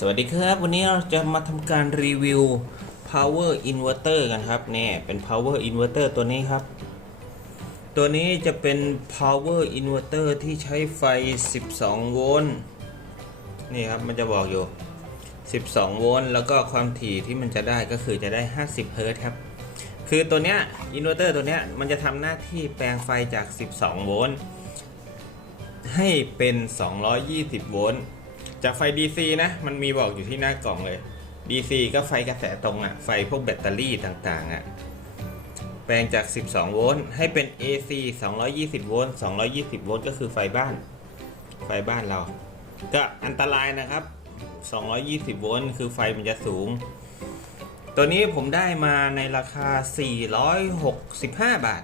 สวัสดีครับ วันนี้เราจะมาทำการรีวิว power inverter กันครับเนี่ยเป็น power inverter ตัวนี้ครับ ตัวนี้จะเป็น power inverter ที่ใช้ไฟ 12 โวลต์นี่ครับมันจะบอกอยู่ 12 โวลต์แล้วก็ความถี่ที่มันจะได้ก็คือจะได้ 50 เฮิร์ตครับ คือตัวเนี้ยอินเวอร์เตอร์ตัวเนี้ยมันจะทำหน้าที่แปลงไฟจาก 12 โวลต์ให้เป็น 220 โวลต์ จากไฟ DC นะ มันมีบอกอยู่ที่หน้ากล่องเลย DC ก็ไฟกระแสตรงอะไฟพวกแบตเตอรี่ต่างๆอะแปลงจาก 12 โวลต์ให้เป็น AC 220 โวลต์ 220 โวลต์ก็คือไฟบ้าน ไฟบ้านเรา ก็อันตรายนะครับ 220 โวลต์คือไฟมันจะสูง ตัวนี้ผมได้มาในราคา 465 บาท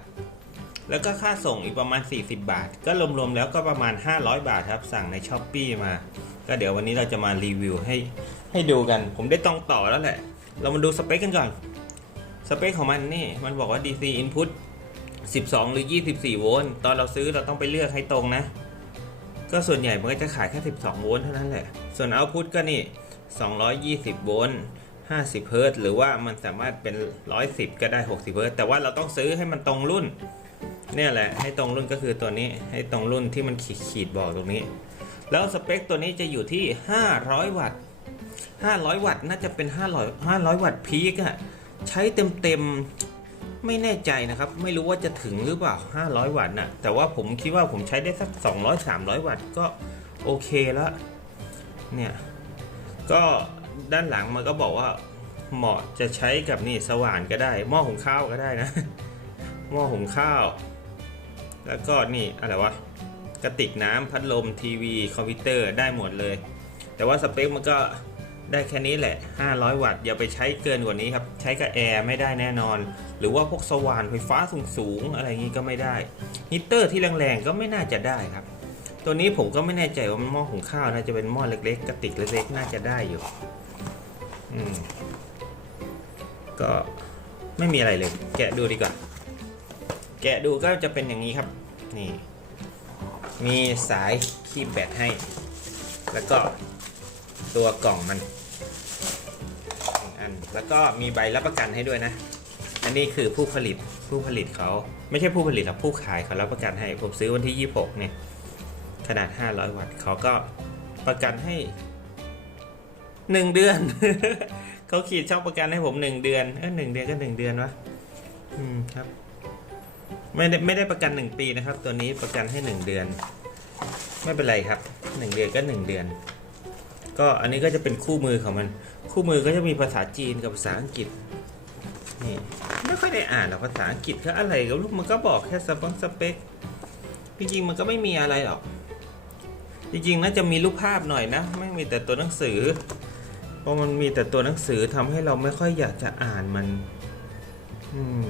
แล้วก็ค่าส่งอีกประมาณ 40 บาท ก็รวมๆแล้วก็ประมาณ 500 บาทครับ สั่งใน s h อ p e e มา ก็เดี๋ยววันนี้เราจะมารีวิวให้ให้ดูกัน ผมได้ต้องต่อแล้วแหละ เรามาดูสเปคกันก่อน สเปคของมันนี่ มันบอกว่า DC input 12 หรือ 24 โวลต์ ตอนเราซื้อเราต้องไปเลือกให้ตรงนะ ก็ส่วนใหญ่มันก็จะขายแค่ 12 โวลต์เท่านั้นแหละ ส่วน output ก็นี่ 220 โวลต์ 50 เฮิร์ตหรือว่ามันสามารถเป็น 110 ก็ได้ 60 เฮิร์ตแต่ว่าเราต้องซื้อให้มันตรงรุ่น เนี่ยแหละ ให้ตรงรุ่นก็คือตัวนี้ ให้ตรงรุ่นที่มันขีดขีดบอกตรงนี้ แล้วสเปคตัวนี้จะอยู่ที่ 500 วัตต์ 500 วัตต์น่าจะเป็น 500 500 วัตต์พีกอะใช้เต็มเต็มๆไม่แน่ใจนะครับ ไม่รู้ว่าจะถึงหรือเปล่า 500 วัตต์น่ะ แต่ว่าผมคิดว่าผมใช้ได้สัก 200 300 วัตต์ก็โอเคแล้ว เนี่ย ก็ด้านหลังมันก็บอกว่าเหมาะจะใช้กับนี่สว่านก็ได้ หม้อหุงข้าวก็ได้นะ หม้อหุงข้าว แล้วก็นี่อะไรวะ กระติกน้ำพัดลมทีวี คอมพิวเตอร์ได้หมดเลย แต่ว่าสเปคมันก็ได้แค่นี้แหละ 500 วัตต์ อย่าไปใช้เกินกว่านี้ครับ ใช้กับแอร์ไม่ได้แน่นอน หรือว่าพวกสว่านไฟฟ้าสูงๆ อะไรอย่างนี้ก็ไม่ได้ ฮีตเตอร์ที่แรงๆ ก็ไม่น่าจะได้ครับ ตัวนี้ผมก็ไม่แน่ใจว่ามันหม้อหุงข้าวน่าจะเป็นหม้อเล็กๆ กระติกเล็กๆ น่าจะได้อยู่ อืม ก็ไม่มีอะไรเลย แกะดูดีกว่า แกะดูก็จะเป็นอย่างนี้ครับ นี่ มีสายคีบแบตให้ แล้วก็ตัวกล่องมันอันแล้วก็มีใบรับประกันให้ด้วยนะ อันนี้คือผู้ผลิตผู้ผลิตเขาไม่ใช่ผู้ผลิตหรอกผู้ขายเขารับประกันให้ผมซื้อวันที่ 26 เนี่ย ขนาด 500 วัตต์เขาก็ประกันให้ 1 เดือน เขาขีดช่องประกันให้ผม 1 เดือนเออหเดือนก็ 1 เดือนวะอืมครับ ไม่ได้ไม่ได้ประกัน 1 ปีนะครับ ตัวนี้ประกันให้ 1 เดือน ไม่เป็นไรครับ 1 เดือนก็ 1 เดือน ก็อันนี้ก็จะเป็นคู่มือของมัน คู่มือก็จะมีภาษาจีนกับภาษาอังกฤษนี่ไม่ค่อยได้อ่านหรอกภาษาอังกฤษก็อะไรกับลูกมันก็บอกแค่สปงสเปคจริงๆมันก็ไม่มีอะไรหรอก จริงๆน่าจะมีรูปภาพหน่อยนะไม่มีแต่ตัวหนังสือเพราะมันมีแต่ตัวหนังสือทำให้เราไม่ค่อยอยากจะอ่านมัน อืม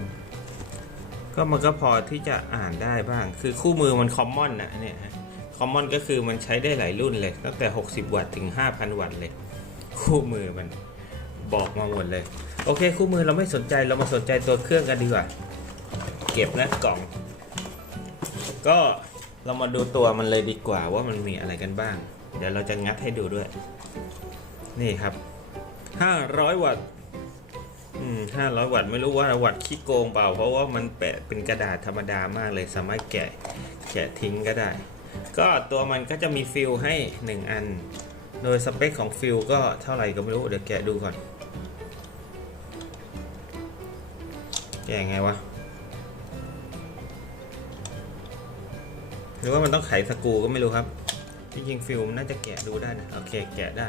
ก็มันก็พอที่จะอ่านได้บ้าง คือคู่มือมันคอมมอนนะเนี่ยคอมมอนก็คือมันใช้ได้หลายรุ่นเลย ตั้งแต่ 60 วัตต์ถึง 5,000 วัตต์เลย คู่มือมันบอกมาหมดเลย โอเค คู่มือเราไม่สนใจเรามาสนใจตัวเครื่องกันดีกว่า เก็บนะกล่อง ก็เรามาดูตัวมันเลยดีกว่าว่ามันมีอะไรกันบ้าง เดี๋ยวเราจะงัดให้ดูด้วย นี่ครับ 500 วัตต์ อืมห้าร้อยวัตต์ไม่รู้ว่าวัตต์ขี้โกงเปล่า เพราะว่ามันแปะเป็นกระดาษธรรมดามากเลยสามารถแกะแกะทิ้งก็ได้ ก็ตัวมันก็จะมีฟิลให้ 1 อัน โดยสเปคของฟิลก็เท่าไหร่ก็ไม่รู้ เดี๋ยวแกะดูก่อน แกะไงวะ หรือว่ามันต้องไขสกูก็ไม่รู้ครับจริงๆฟิลมันน่าจะแกะดูได้นะ โอเค แกะได้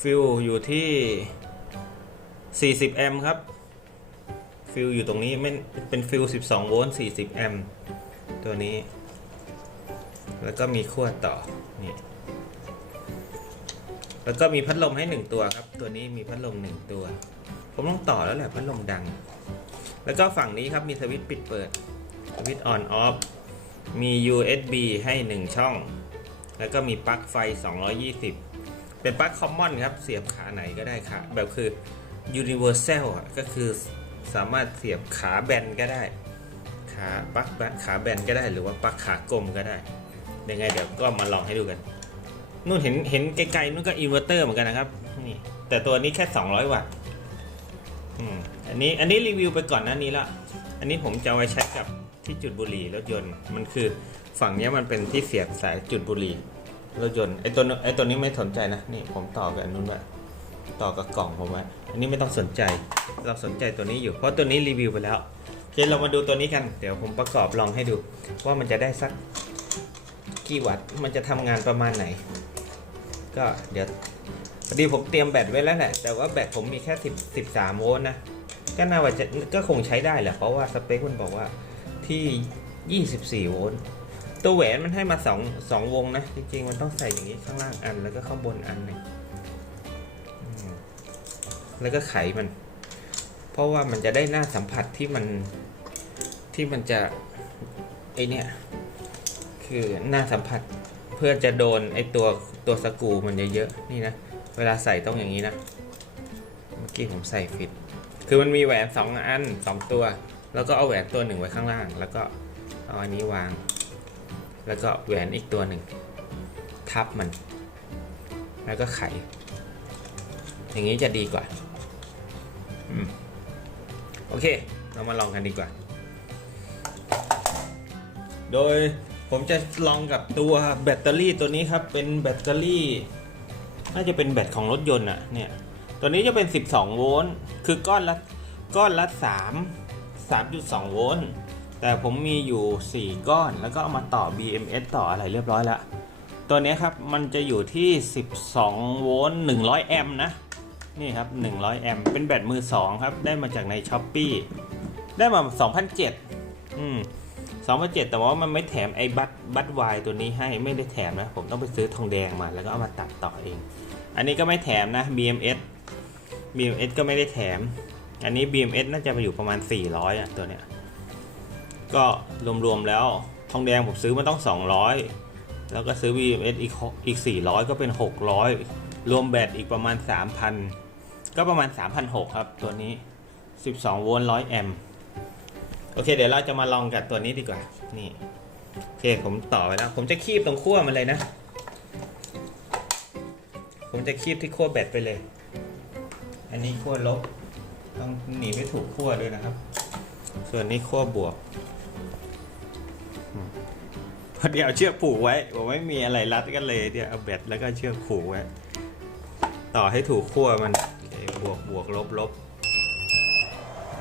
ฟิลอยู่ที่ 40 แอมป์ครับ ฟิลอยู่ตรงนี้ไม่เป็นฟิล 12 โวลต์ 40 แอมป์ตัวนี้ แล้วก็มีขั้วต่อ นี่ แล้วก็มีพัดลมให้ 1 ตัวครับ ตัวนี้มีพัดลม 1 ตัว ผมต้องต่อแล้วแหละพัดลมดัง แล้วก็ฝั่งนี้ครับมีสวิตช์ปิดเปิด สวิตช์ออนออฟ มี USB ให้ 1 ช่อง แล้วก็มีปลั๊กไฟ 220 เป็นปลั๊กคอมมอนครับ เสียบขาไหนก็ได้ค่ะ แบบคือ universal อะก็คือสามารถเสียบขาแบนก็ได้ ขาปักขาแบนก็ได้หรือว่าปักขากลมก็ได้ยังไงเดี๋ยวก็มาลองให้ดูกันนู่นเห็นเห็นไกลๆนู่นก็อินเวอร์เตอร์เหมือนกันนะครับนี่แต่ตัวนี้แค่ 200 วัตต์อันนี้อันนี้รีวิวไปก่อนหน้านี้ละอันนี้ผมจะไว้ใช้กับที่จุดบุหรี่รถยนต์มันคือฝั่งนี้มันเป็นที่เสียบสายจุดบุหรี่รถยนต์ไอตัวไอตัวนี้ไม่สนใจนะนี่ผมต่อกับอันนู้นไว้ ต่อกับกล่องผมไว้อันนี้ไม่ต้องสนใจ เราสนใจตัวนี้อยู่ เพราะตัวนี้รีวิวไปแล้วโอเคเรามาดูตัวนี้กัน เดี๋ยวผมประกอบลองให้ดู ว่ามันจะได้สักกี่วัตต์ มันจะทำงานประมาณไหน ก็เดี๋ยวพอดีผมเตรียมแบตไว้แล้วแหละ แต่ว่าแบตผมมีแค่10 13โวลต์นะ ก็น่าจะก็คงใช้ได้แหละ เพราะว่าสเปคมันบอกว่าที่ 24โวลต์ตัวแหวนมันให้มา2 2วงนะ จริงๆ มันต้องใส่อย่างนี้ข้างล่างอันแล้วก็ข้างบนอันหนึง แล้วก็ไขมัน เพราะว่ามันจะได้หน้าสัมผัสที่มันที่มันจะไอเนี่ยคือหน้าสัมผัสเพื่อจะโดนไอตัวตัวสกูมันเยอะๆนี่นะเวลาใส่ต้องอย่างนี้นะเมื่อกี้ผมใส่ฟิต คือมันมีแหวนสองอันสองตัว แล้วก็เอาแหวนตัวหนึ่งไว้ข้างล่าง แล้วก็เอาอันนี้วาง แล้วก็แหวนอีกตัวหนึ่งทับมัน แล้วก็ไข อย่างนี้จะดีกว่า โอเค เรามาลองกันดีกว่า โดยผมจะลองกับตัวแบตเตอรี่ตัวนี้ครับ เป็นแบตเตอรี่ น่าจะเป็นแบตของรถยนต์อะ เนี่ย ตัวนี้จะเป็น 12 โวลต์ คือก้อนละก้อนละ 3 3.2 โวลต์ แต่ผมมีอยู่ 4 ก้อน แล้วก็เอามาต่อ BMS ต่ออะไรเรียบร้อยแล้ว ตัวนี้ครับ มันจะอยู่ที่ 12 โวลต์ 100 แอมป์นะ นี่ครับ 100 แอมป์เป็นแบตมือ 2 ครับ ได้มาจากใน s h อ p e e ได้มา 2,007อืม2,007แต่ว่ามันไม่แถมไอ้บัตบัตวายตัวนี้ให้ไม่ได้แถมนะ ผมต้องไปซื้อทองแดงมาแล้วก็เอามาตัดต่อเอง อันนี้ก็ไม่แถมนะ BMS BMS ก็ไม่ได้แถม อันนี้ BMS น่าจะไปอยู่ประมาณ 400อะตัวเนี้ย ก็รวมๆแล้วทองแดงผมซื้อมาต้อง 200 แล้วก็ซื้อ BMS อีกหกอีก 400 ก็เป็น 600 รวมแบตอีกประมาณ 3,000 ก็ประมาณ 3,600 ครับ ตัวนี้ 12 โวลต์ 100 แอมป์ โอเค เดี๋ยวเราจะมาลองกับตัวนี้ดีกว่า นี่ โอเค ผมต่อไปแล้ว ผมจะคีบตรงขั้วมันเลยนะ ผมจะคีบที่ขั้วแบตไปเลย อันนี้ขั้วลบ ต้องหนีไม่ถูกขั้วด้วยนะครับ ส่วนนี้ขั้วบวกพอเดี๋ยวเอาเชือกผูกไว้ ผมไม่มีอะไรรัดกันเลยเดี๋ยวเอาแบตแล้วก็เชือกผูกไว้ ต่อให้ถูกขั้วมันบวกบวกลบลบ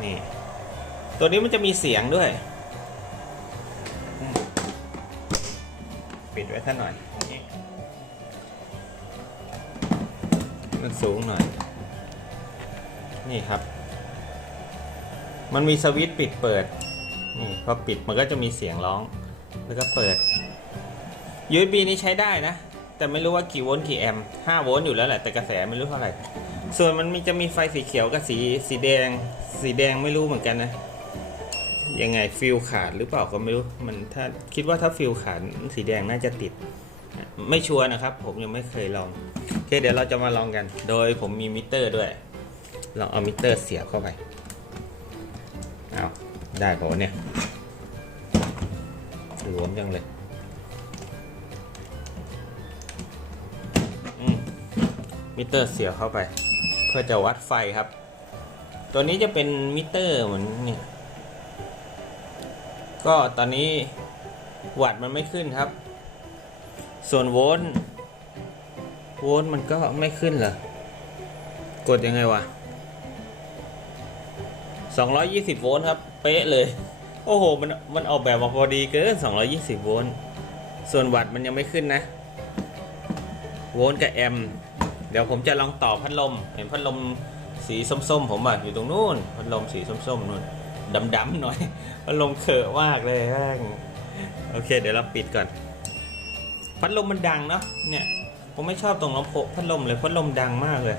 นี่ ตัวนี้มันจะมีเสียงด้วย ปิดไว้ท่าหน่อยนี้มันสูงหน่อย นี่ครับ มันมีสวิตช์ปิดเปิด นี่พอปิดมันก็จะมีเสียงร้อง แล้วก็เปิด USB นี้ใช้ได้นะ แต่ไม่รู้ว่ากี่โวลต์กี่แอมป์5โวลต์อยู่แล้วแหละแต่กระแสไม่รู้เท่าไหร่ ส่วนมันมีจะมีไฟสีเขียวกับสีสีแดง สีแดงไม่รู้เหมือนกันนะยังไงฟิลขาดหรือเปล่าก็ไม่รู้มันถ้าคิดว่าถ้าฟิลขาดสีแดงน่าจะติด ไม่ชัวร์นะครับ ผมยังไม่เคยลองโอเคเดี๋ยวเราจะมาลองกัน โดยผมมีมิเตอร์ด้วยลองเอามิเตอร์เสียบเข้าไปเอาได้ป่าวะเนี่ยหลวมจังเลย มิเตอร์เสียบเข้าไป เพื่อจะวัดไฟครับ ตัวนี้จะเป็นมิเตอร์เหมือนนี่ก็ตอนนี้วัตต์มันไม่ขึ้นครับ ส่วนโวลต์โวลต์มันก็ไม่ขึ้นเหรอกดยังไงวะ 220 โวลต์ครับ เป๊ะเลย โอ้โห มัน มันออกแบบมาพอดีเกิน 220 โวลต์ ส่วนวัตต์มันยังไม่ขึ้นนะ โวลต์กับแอมป์ เดี๋ยวผมจะลองต่อพัดลม เห็นพัดลมสีส้มๆ ผมอะอยู่ตรงนู้น พัดลมสีส้มๆนู่นดำๆหน่อย พัดลมเขอะมากเลยโอเค เดี๋ยวเราปิดก่อน พัดลมมันดังเนาะ เนี่ย ผมไม่ชอบตรงลำโพงพัดลมเลย พัดลมดังมากเลย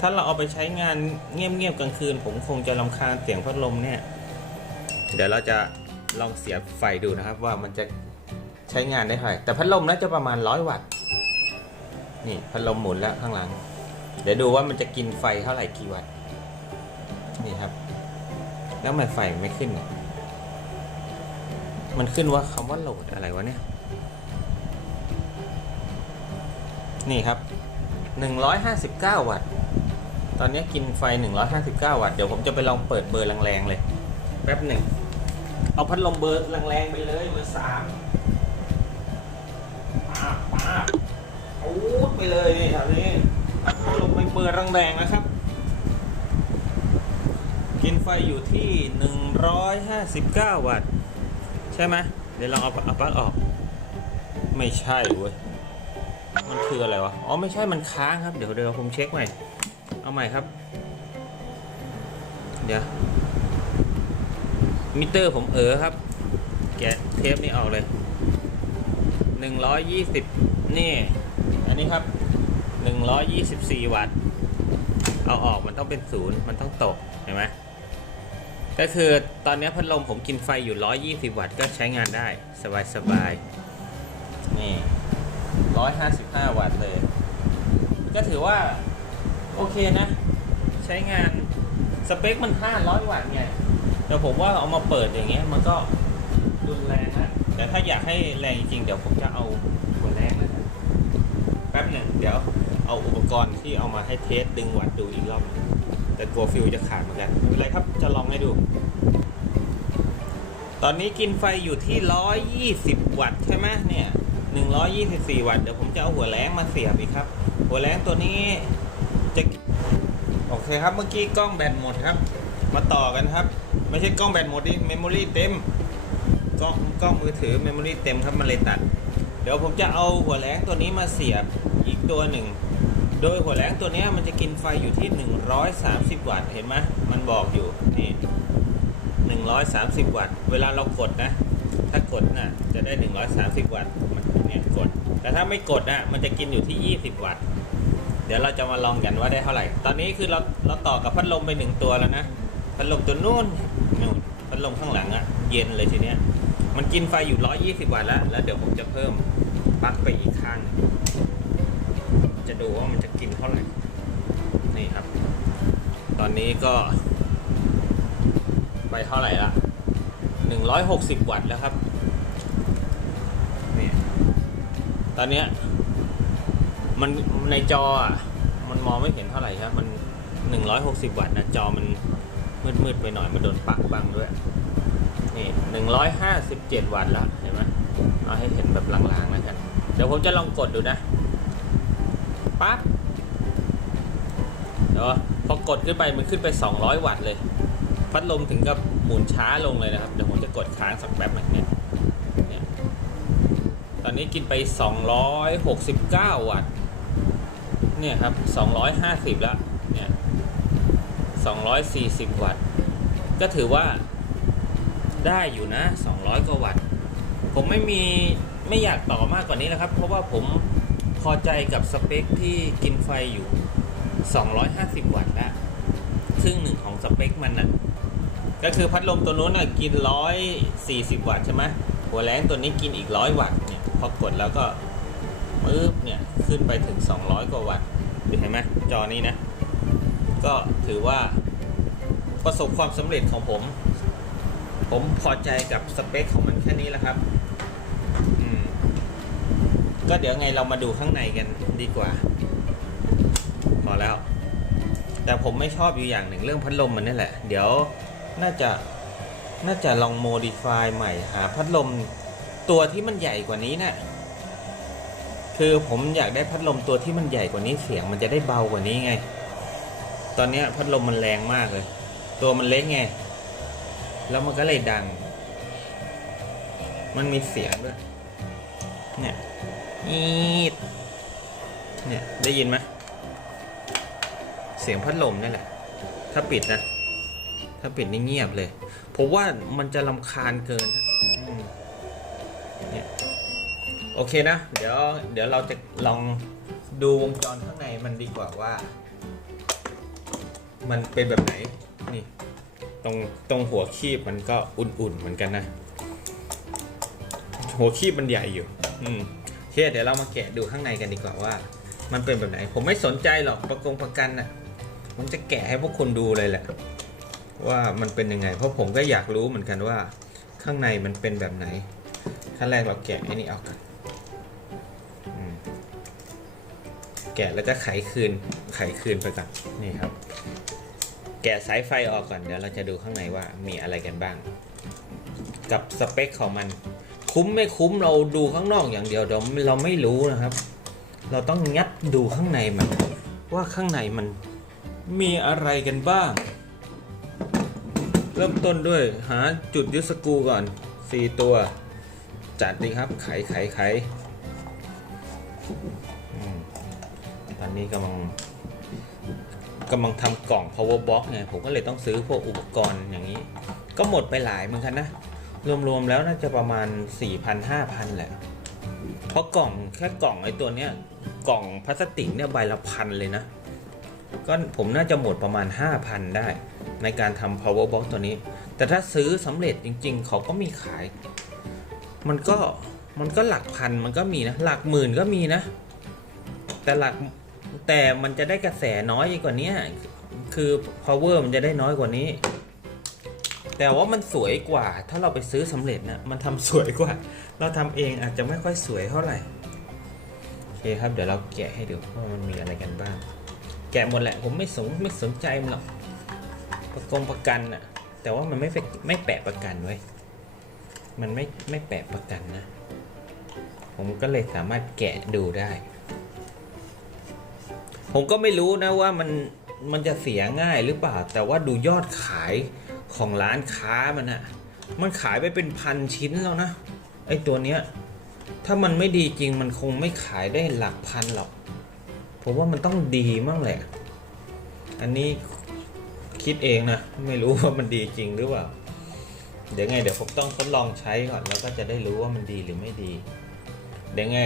ถ้าเราเอาไปใช้งานเงียบๆกลางคืน ผมคงจะรำคาญเสียงพัดลมเนี่ย เดี๋ยวเราจะลองเสียบไฟดูนะครับว่ามันจะใช้งานได้เท่าไหร่แต่พัดลมน่าจะประมาณร้อยวัตต์ นี่พัดลมหมุนแล้วข้างหลัง เดี๋ยวดูว่ามันจะกินไฟเท่าไหร่กี่วัตต์นี่ครับ แล้วทำไมไฟไม่ขึ้น มันขึ้นว่าคำว่าโหลดอะไรวะเนี่ย นี่ครับ 159 วัตต์ ตอนนี้กินไฟ 159 วัตต์ เดี๋ยวผมจะไปลองเปิดเบอร์แรงๆเลย แป๊บหนึ่ง เอาพัดลมเบอร์แรงๆไปเลยเบอร์สามูดไปเลยนี่แถวนี้ลมไปเบอร์แรงนะครับ กินไฟอยู่ที่ 159 วัตต์ ใช่ไหมเดี๋ยวลองเอาเอาปลั๊กออก ไม่ใช่เว้ย มันคืออะไรวะ อ๋อไม่ใช่มันค้างครับ เดี๋ยวเดี๋ยวผมเช็คใหม่ เอาใหม่ครับ เดี๋ยว มิเตอร์ผมเออครับ แกะเทปนี่ออกเลย 120 นี่ อันนี้ครับ 124 วัตต์ เอาออกมันต้องเป็นศูนย์มันต้องตก เห็นไหมก็คือตอนนี้พัดลมผมกินไฟอยู่ 120 วัตต์ก็ใช้งานได้สบายสบายๆนี่ 155 วัตต์เลย ก็ถือว่า โอเคนะ ใช้งานสเปคมัน 500 วัตต์ไงแต่ผมว่าเอามาเปิดอย่างเงี้ยมันก็รุนแรงนะแต่ถ้าอยากให้แรงจริงๆเดี๋ยวผมจะเอา แป๊บหนึ่งเดี๋ยวเอาอุปกรณ์ที่เอามาให้เทสดึงวัตต์ดูอีกรอบหนึ่งแต่กลัวฟิวจะขาดเหมือนกันไม่เป็นไรครับจะลองให้ดู ตอนนี้กินไฟอยู่ที่ 120 วัตต์ใช่ไหมเนี่ย124 วัตต์เดี๋ยวผมจะเอาหัวแรงมาเสียบอีกครับ หัวแรงตัวนี้จะโอเคครับเมื่อกี้กล้องแบตหมดครับ มาต่อกันครับ ไม่ใช่กล้องแบตหมดดิเมมโมรี่เต็มกล้องกล้องมือถือเมมโมรี่เต็มครับมันเลยตัด เดี๋ยวผมจะเอาหัวแรงตัวนี้มาเสียบ ตัวหนึ่ง โดยหัวแรงตัวนี้มันจะกินไฟอยู่ที่ 130 วัตต์ เห็นไหมมันบอกอยู่นี่130 วัตต์ เวลาเรากดนะ ถ้ากดน่ะจะได้ 130 วัตต์ มันเนี่ยกด แต่ถ้าไม่กดนะมันจะกินอยู่ที่ 20 วัตต์ เดี๋ยวเราจะมาลองกันว่าได้เท่าไหร่ ตอนนี้คือเราเราต่อกับพัดลมไปหนึ่งตัวแล้วนะ พัดลมตัวนู้นนู่น พัดลมข้างหลังอะเย็นเลยทีเนี้ย มันกินไฟอยู่ 120 วัตต์แล้ว แล้วเดี๋ยวผมจะเพิ่มปลั๊กไปอีกข้างนึง จะดูว่ามันจะกินเท่าไหร่นี่ครับ ตอนนี้ก็ ไปเท่าไหร่ละ160วัตต์แล้วครับนี่ตอนเนี้ยมันในจออะมันมองไม่เห็นเท่าไหร่ครับ มัน160วัตต์นะจอมันมืดๆไปหน่อยมันโดนปักบังด้วยนี่157วัตต์แล้วเห็นไหมเอาให้เห็นแบบลางๆแล้วกัน เดี๋ยวผมจะลองกดดูนะ ปั๊บเดี๋ยวพอกดขึ้นไปมันขึ้นไป 200 วัตต์เลย พัดลมถึงกับหมุนช้าลงเลยนะครับ เดี๋ยวผมจะกดค้างสักแป๊บหนึงเนี่ยเนี่ยตอนนี้กินไป 269 วัตต์ เนี่ยครับ 250 แล้ว เนี่ย 240 วัตต์ ก็ถือว่าได้อยู่นะ 200 กว่าวัตต์ ผมไม่มีไม่อยากต่อมากกว่านี้แล้วครับ เพราะว่าผม พอใจกับสเปคที่กินไฟอยู่ 250 วัตต์แล้วซึ่งหนึ่งของสเปคมันน่ะ ก็คือพัดลมตัวนู้นน่ะกิน 140 วัตต์ใช่ไหมหัวแรงตัวนี้กินอีก 100 วัตต์เนี่ย พอกดแล้วก็ปึ๊บเนี่ย ขึ้นไปถึง 200 กว่าวัตต์เห็นไหมจอนี้นะ ก็ถือว่าประสบความสำเร็จของผม ผมพอใจกับสเปคของมันแค่นี้แหละครับ ก็เดี๋ยวไงเรามาดูข้างในกันดีกว่า พอแล้ว แต่ผมไม่ชอบอยู่อย่างหนึ่งเรื่องพัดลมมันนี่แหละ เดี๋ยวน่าจะน่าจะลองโมดิฟายใหม่หาพัดลมตัวที่มันใหญ่กว่านี้นะ่ะคือผมอยากได้พัดลมตัวที่มันใหญ่กว่านี้เสียงมันจะได้เบากว่านี้ไง ตอนนี้พัดลมมันแรงมากเลย ตัวมันเล็กไง แล้วมันก็เลยดัง มันมีเสียงด้วย เนี่ย อีดเนี่ยได้ยินไหมเสียงพัดลมนี่แหละ ถ้าปิดนะ ถ้าปิดนี่เงียบเลย ผมว่ามันจะลำคาญเกินเนี่ยโอเคนะ เดี๋ยว เดี๋ยวเราจะลองดูวงจรข้างในมันดีกว่าว่า มันเป็นแบบไหน นี่ ตรงตรงหัวคีบมันก็อุ่นๆเหมือนกันนะ หัวคีบมันใหญ่อยู่ อืม เคเดี๋ยวเรามาแกะดูข้างในกันดีกว่าว่า มันเป็นแบบไหน ผมไม่สนใจหรอกประกงประกันน่ะผมจะแกะให้พวกคุณดูเลยแหละ ว่ามันเป็นยังไง เพราะผมก็อยากรู้เหมือนกันว่า ข้างในมันเป็นแบบไหนขั้นแรกเราแกะไอ้นี่ออกกันอืมแกะแล้วก็ไขคืนไขคืนไปก่อนนี่ครับ แกะสายไฟออกก่อนเดี๋ยวเราจะดูข้างในว่ามีอะไรกันบ้าง กับสเปคของมัน คุ้มไม่คุ้มเราดูข้างนอกอย่างเดียวเดี๋ยวเราไม่รู้นะครับ เราต้องงัดดูข้างในมัน ว่าข้างในมันมีอะไรกันบ้าง เริ่มต้นด้วยหาจุดยึดสกูก่อน 4 ตัว จัดดีครับ ไขไขไขตอนนี้กำลังกำลังทำกล่อง power box ไงผมก็เลยต้องซื้อพวกอุปกรณ์อย่างนี้ ก็หมดไปหลายเหมือนกันนะ รวมๆแล้วน่าจะประมาณ 4,000-5,000 แหละ เพราะกล่องแค่กล่องไอ้ตัวเนี้ยกล่องพลาสติกเนี่ยใบละพันเลยนะ ก็ผมน่าจะหมดประมาณ 5,000 ได้ ในการทำ power box ตัวนี้ แต่ถ้าซื้อสำเร็จจริง ๆ เขาก็มีขาย มันก็มันก็หลักพันมันก็มีนะ หลักหมื่นก็มีนะ แต่หลักแต่มันจะได้กระแสน้อยกว่านี้คือ power มันจะได้น้อยกว่านี้ แต่ว่ามันสวยกว่า ถ้าเราไปซื้อสำเร็จนะมันทำสวยกว่า เราทำเองอาจจะไม่ค่อยสวยเท่าไหร่โอเคครับเดี๋ยวเราแกะให้ดูว่ามันมีอะไรกันบ้าง แกะหมดแหละผมไม่สนไม่สนใจมันหรอกประกงประกันอะแต่ว่ามันไม่ไปไม่แปะประกันไว้มันไม่ไม่แปะประกันนะ ผมก็เลยสามารถแกะดูได้ ผมก็ไม่รู้นะว่ามันมันจะเสียง่ายหรือเปล่า แต่ว่าดูยอดขาย ของร้านค้ามันอะมันขายไปเป็นพันชิ้นแล้วนะ ไอตัวเนี้ย ถ้ามันไม่ดีจริงมันคงไม่ขายได้หลักพันหรอก ผมว่ามันต้องดีมั่งแหละ อันนี้คิดเองนะ ไม่รู้ว่ามันดีจริงหรือเปล่า เดี๋ยวไงเดี๋ยวผมต้องทดลองใช้ก่อนแล้วก็จะได้รู้ว่ามันดีหรือไม่ดี เดี๋ยวไง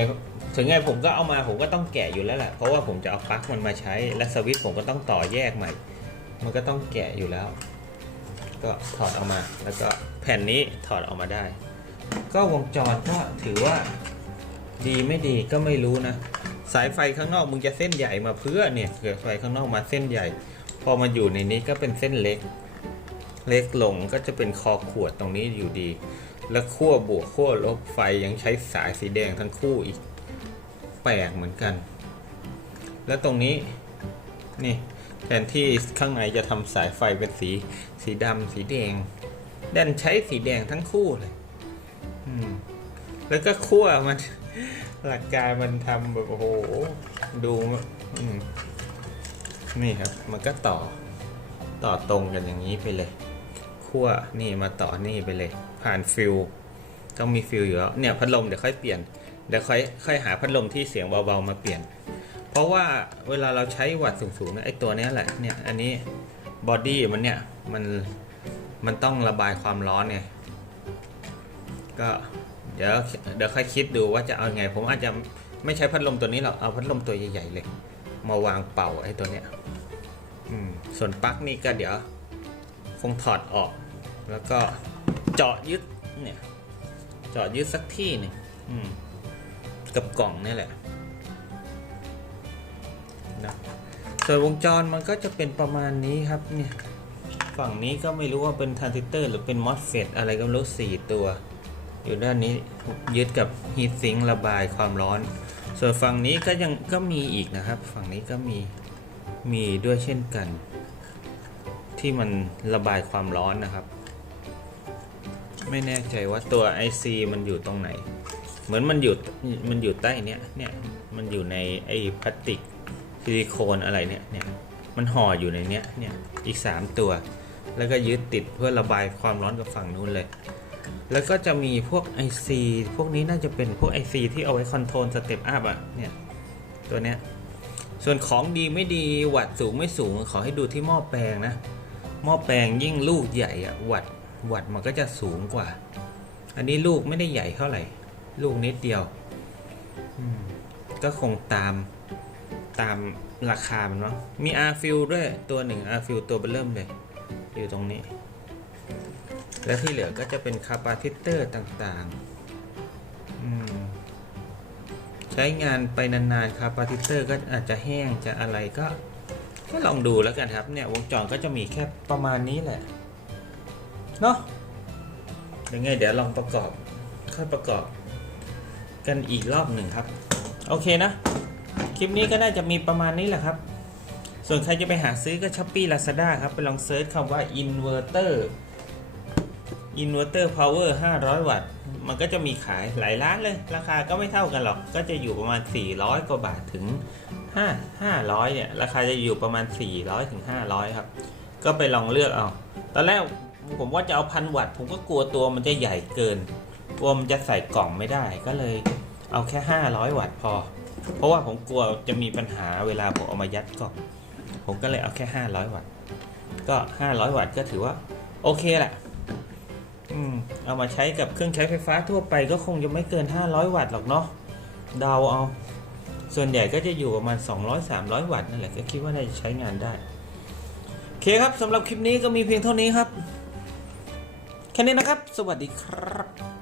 ถึงไงผมก็เอามาผมก็ต้องแกะอยู่แล้วแหละเพราะว่าผมจะเอาปลั๊กมันมาใช้และสวิตช์ผมก็ต้องต่อแยกใหม่ มันก็ต้องแกะอยู่แล้ว ก็ถอดออกมา แล้วก็แผ่นนี้ถอดออกมาได้ ก็วงจรก็ถือว่าดีไม่ดีก็ไม่รู้นะ สายไฟข้างนอกมึงจะเส้นใหญ่มาเพื่อเนี่ยเกิดไฟข้างนอกมาเส้นใหญ่ พอมาอยู่ในนี้ก็เป็นเส้นเล็ก เล็กลงก็จะเป็นคอขวดตรงนี้อยู่ดี แล้วขั้วบวกขั้วลบไฟยังใช้สายสีแดงทั้งคู่อีกแปลกเหมือนกัน แล้วตรงนี้นี่ แทนที่ข้างในจะทำสายไฟเป็นสี สีดำสีแดงดันใช้สีแดงทั้งคู่เลยแล้วก็ขั้วมัน หลักการมันทำแบบโอ้โห ดูนี่ครับ มันก็ต่อ ต่อตรงกันอย่างนี้ไปเลยขั้วนี่มาต่อนี่ไปเลย ผ่านฟิลต้องมีฟิลอยู่แล้วเนี่ยพัดลมเดี๋ยวค่อยเปลี่ยนเดี๋ยวค่อยค่อยหาพัดลมที่เสียงเบาๆมาเปลี่ยน เพราะว่าเวลาเราใช้วัดสูงๆนะไอตัวนี้แหละเนี่ยอันนี้บอดี้มันเนี่ยมันมันต้องระบายความร้อนไงก็เดี๋ยวเดี๋ยวค่อยคิดดูว่าจะเอาไง ผมอาจจะไม่ใช้พัดลมตัวนี้หรอกเอาพัดลมตัวใหญ่ๆเลย มาวางเป่าไอ้ตัวเนี้ยส่วนปลั๊กนี่ก็เดี๋ยว คงถอดออก แล้วก็เจาะยึดเนี่ย เจาะยึดสักที่หนึ่งกับกล่องนี่แหละ นะส่วนวงจรมันก็จะเป็นประมาณนี้ครับเนี่ยฝั่งนี้ก็ไม่รู้ว่าเป็นทรานซิสเตอร์หรือเป็นมอสเฟตอะไรก็ไม่รู้สี่ตัว อยู่ด้านนี้ยึดกับฮีทซิงค์ระบายความร้อน ส่วนฝั่งนี้ก็ยังก็มีอีกนะครับ ฝั่งนี้ก็มีมีด้วยเช่นกัน ที่มันระบายความร้อนนะครับ ไม่แน่ใจว่าตัว IC มันอยู่ตรงไหน เหมือนมันอยู่มันอยู่ใต้เนี้ยเนี่ยมันอยู่ในไอ้พลาสติก ซิลิโคนอะไรเนี่ยเนี่ยมันห่ออยู่ในเนี้ยเนี่ยอีก 3 ตัว แล้วก็ยึดติดเพื่อระบายความร้อนกับฝั่งนู้นเลย แล้วก็จะมีพวก IC พวกนี้น่าจะเป็นพวก IC ที่เอาไว้คอนโทรลสเต็ปอัพอะเนี่ยตัวเนี้ยส่วนของดีไม่ดีวัดสูงไม่สูงขอให้ดูที่หม้อแปลงนะหม้อแปลงยิ่งลูกใหญ่อะวัดวัดมันก็จะสูงกว่า อันนี้ลูกไม่ได้ใหญ่เท่าไหร่ ลูกนิดเดียวก็คงตาม ตามราคามันเนาะมีอาฟิลด้วยตัวหนึ่งอาฟิลตัวเบอร์เริ่มเลย อยู่ตรงนี้ แล้วที่เหลือก็จะเป็นคาปาซิเตอร์ต่างๆ ใช้งานไปนานๆคาปาซิเตอร์ก็อาจจะแห้งจะอะไรก็ ก็ลองดูแล้วกันครับ เนี่ยวงจรก็จะมีแค่ประมาณนี้แหละ เนาะยังไงเดี๋ยวลองประกอบค่อยประกอบกันอีกรอบหนึ่งครับ โอเคนะ คลิปนี้ก็น่าจะมีประมาณนี้แหละครับ ส่วนใครจะไปหาซื้อก็ช้อปปี้ลาซาด้าครับ ไปลองเซิร์ชคำว่า inverter inverter power 500 วัตต์ มันก็จะมีขายหลายร้านเลย ราคาก็ไม่เท่ากันหรอก ก็จะอยู่ประมาณ 400 กว่าบาทถึง 5 500 เนี่ย ราคาจะอยู่ประมาณ 400 ถึง 500 ครับ ก็ไปลองเลือกเอา ตอนแรกผมว่าจะเอาพันวัตต์ ผมก็กลัวตัวมันจะใหญ่เกิน กลัวมันจะใส่กล่องไม่ได้ ก็เลยเอาแค่ 500 วัตต์พอ เพราะว่าผมกลัวจะมีปัญหาเวลาผมเอามายัดกล่องผมก็เลยเอาแค่ 500 วัตต์ก็ 500 วัตต์ก็ถือว่า โอเคแหละอืมเอามาใช้กับเครื่องใช้ไฟฟ้าทั่วไปก็คงจะไม่เกิน 500 วัตต์หรอกเนาะเดาเอา ส่วนใหญ่ก็จะอยู่ประมาณ 200-300 วัตต์นั่นแหละก็คิดว่าน่าจะใช้งานได้โอเคครับสำหรับคลิปนี้ก็มีเพียงเท่านี้ครับ แค่นี้นะครับ สวัสดีครับ